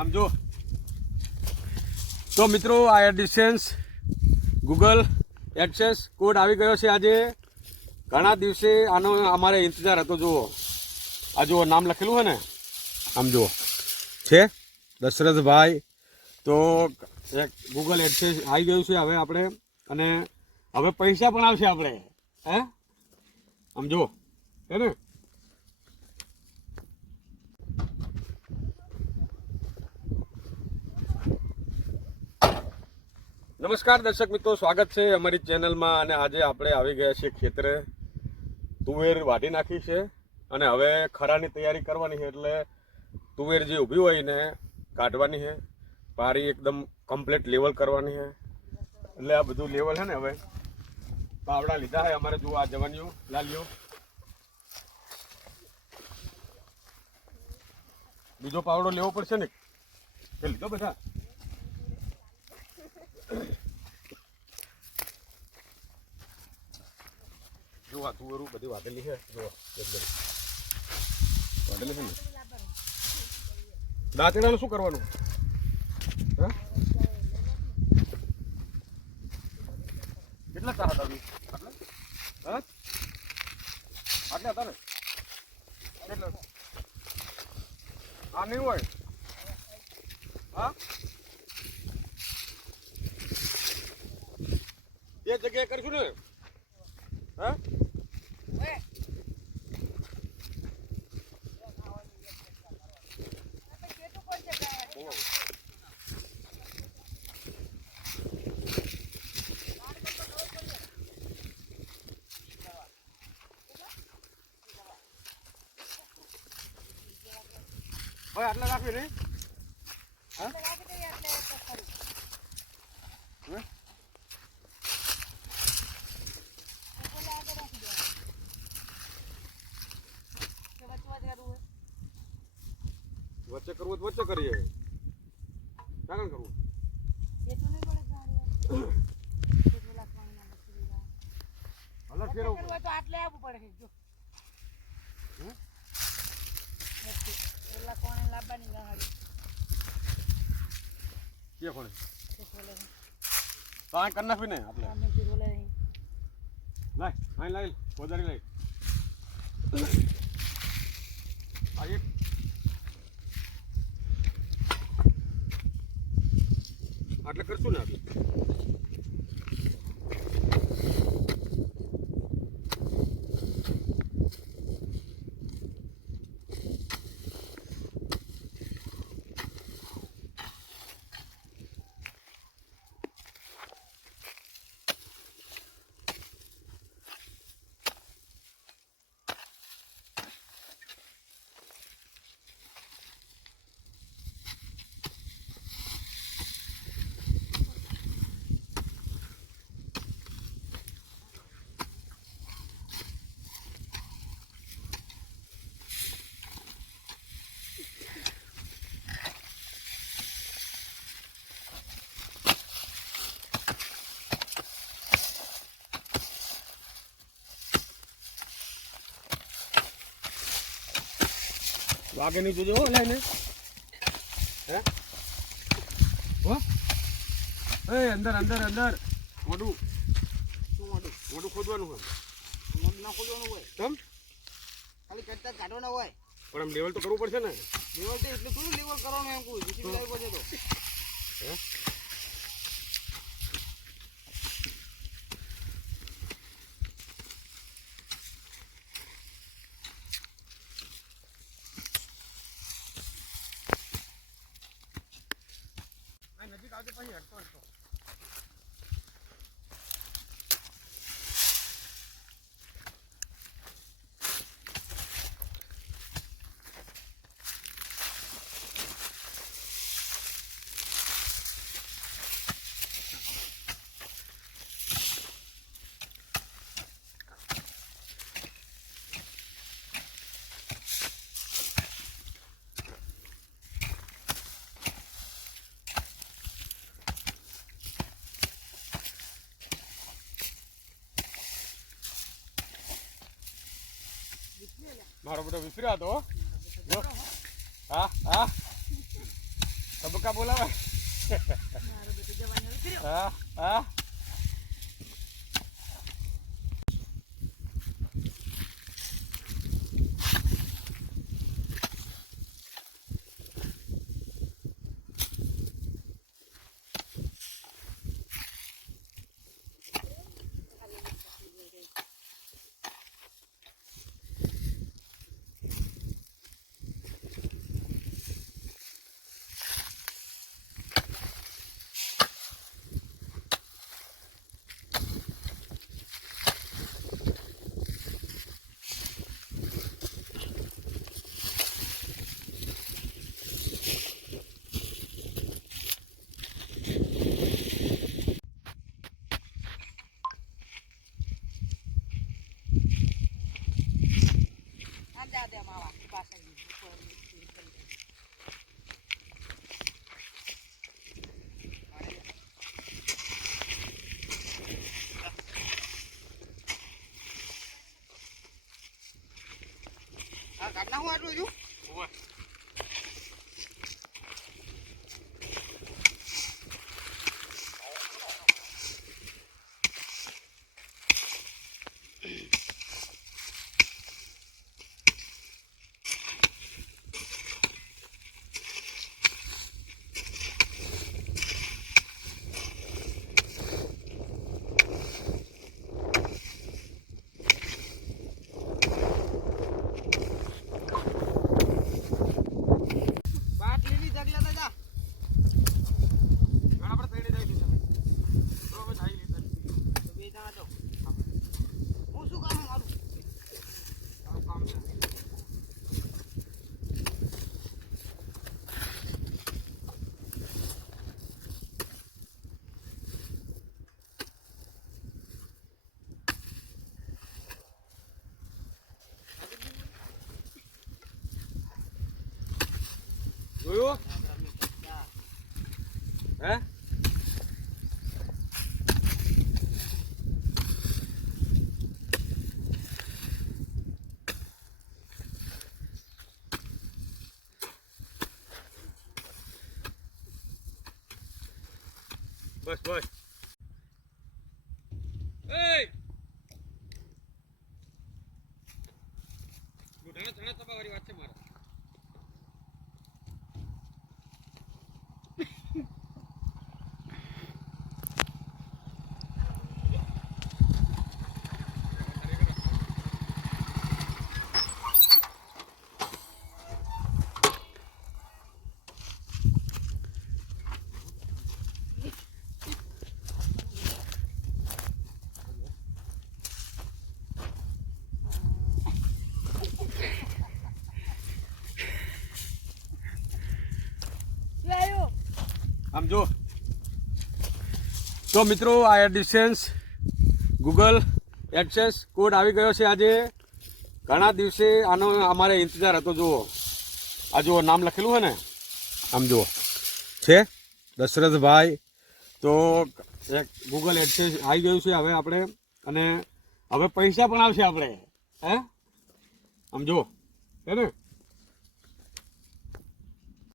આમ જો તો મિત્રો આ એડસેન્સ ગૂગલ એડસેન્સ કોડ આવી ગયો છે આજે. ઘણા દિવસે આનો અમારે ઇંતજાર હતો. જુઓ આ જુઓ નામ લખેલું હોય ને, આમ જુઓ છે દશરથભાઈ. તો એક ગૂગલ એડસેન્સ આવી ગયું છે હવે આપણે, અને હવે પૈસા પણ આવશે આપણે. હે આમ જુઓ હે ને. નમસ્કાર દર્શક મિત્રો, સ્વાગત છે અમારી ચેનલમાં. અને આજે આપણે આવી ગયા છીએ ખેતરે. તુવેર વાઢી નાખી છે અને હવે ખરાની તૈયારી કરવાની છે. એટલે તુવેર જે ઊભી હોય ને કાઢવાની છે, પારી એકદમ કમ્પ્લીટ લેવલ કરવાની છે. એટલે આ બધું લેવલ છે ને. હવે પાવડા લીધા છે અમારે. જુઓ આ જવાનીઓ લાલીઓ. બીજો પાવડો લેવો પડશે ને, એ લીધો બધા. જો આ તુવેરું બધી વાટેલી છે. જો એકદમ વાટેલી છે ને. દાંતેડાનું શું કરવાનું? હા કેટલા ચાહત આવી? આટલા હા આટલા હતા ને. કેટલા આ નહીં હોય? હા એ જગ્યાએ કરશું ને. હા ભાઈ આટલા રાખવી નહીં. હા વચ્ચે કરવું તો વચ્ચે કરીએ. ક્યાં કરવું? અલગ ફેરવું પડે તો આટલે આવવું પડે. જો ઓલા કોણે લાવવાની ગાડી કે કોણે તો આ કર નાખવી ને આપણે. અમે જે બોલે નહીં લાય આઈ લાય પોદારી લાય. આ એક આટલે કરશું ને આપણે. આગે નહીં જોજો લઈને. હે હો એ અંદર અંદર અંદર મોઢું શું મોઢું મોઢું ખોદવાનું હોય. મોઢું ના ખોદવાનું હોય. કેમ? ખાલી કટતા કાઢવાના હોય. પણ આમ લેવલ તો કરવું પડશે ને. લેવલ તો એટલે થોડું લેવલ કરવાનું એમ કહું. જીસી લાવી પડશે તો. હે નજીક આવજો પછી હટતો હટતો. મારો બેટો વિસર્યા હતો. હા હા તબક્કા બોલાવે હા હા કાઢના હું આટલું છું જોયું હે બસ બસ ઘણા તમારી વાત છે મારા આમ જો તો મિત્રો આ એડસેન્સ ગૂગલ એડસેન્સ કોડ આવી ગયો છે આજે ઘણા દિવસે આનો અમારે ઇંતજાર હતો જુઓ આ જુઓ નામ લખેલું છે ને આમ જુઓ છે દશરથભાઈ તો એક ગૂગલ એડસેન્સ આવી ગયું છે હવે આપણે અને હવે પૈસા પણ આવશે આપણે હે આમ જુઓ હે ને